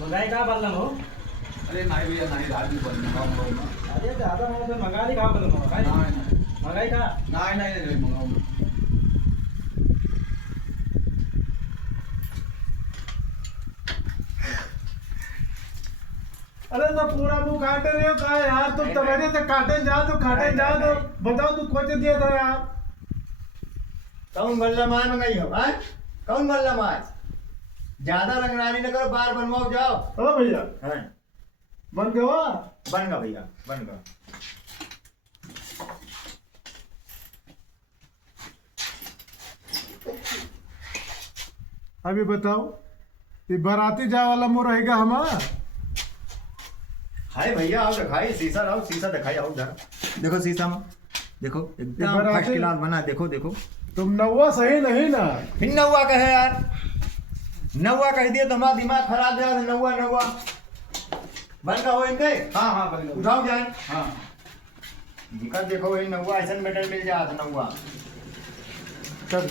मंगाई का बल्लम हो? अरे नाही भैया नाही राजू पण मंगाऊ ना. अरे ज्यादा मैं तो मंगा ली का बल्लम हो? नाही मंगाई का? नाही नाही नाही मंगाऊ ना. अरे तो पूरा मुंह काटे रहे हो का यार? तुम तबेरे से काटे जाओ तो काटे जाओ तो बताओ तू खोज दिया था यार। कौन बल्ला मार मंगाई हो? हाँ? कौन बल्ला मार? ज्यादा रंगरानी न करो, बार बनवाओ जाओ। ओ भैया हाँ, बन गया? बन गया भैया, बन गया। अभी बताओ ये बाराती जा वाला मुंह रहेगा हमारा? हाय भैया आओ दिखाई, शीशा लाओ, शीशा दिखाई, आओ उधर देखो शीशा में, देखो एकदम बराती- फर्स्ट क्लास बना, देखो देखो। तुम नौवा सही नहीं ना? फिर नौवा कहे यार, नौवा कह दिए तो हमारा दिमाग खराब जाए। नौवा नौवा बन का हो इनके, हाँ हाँ बन गया. उठाओ जाए। हाँ इनका देखो ये नौवा ऐसा मेटल मिल जाए नौवा। कर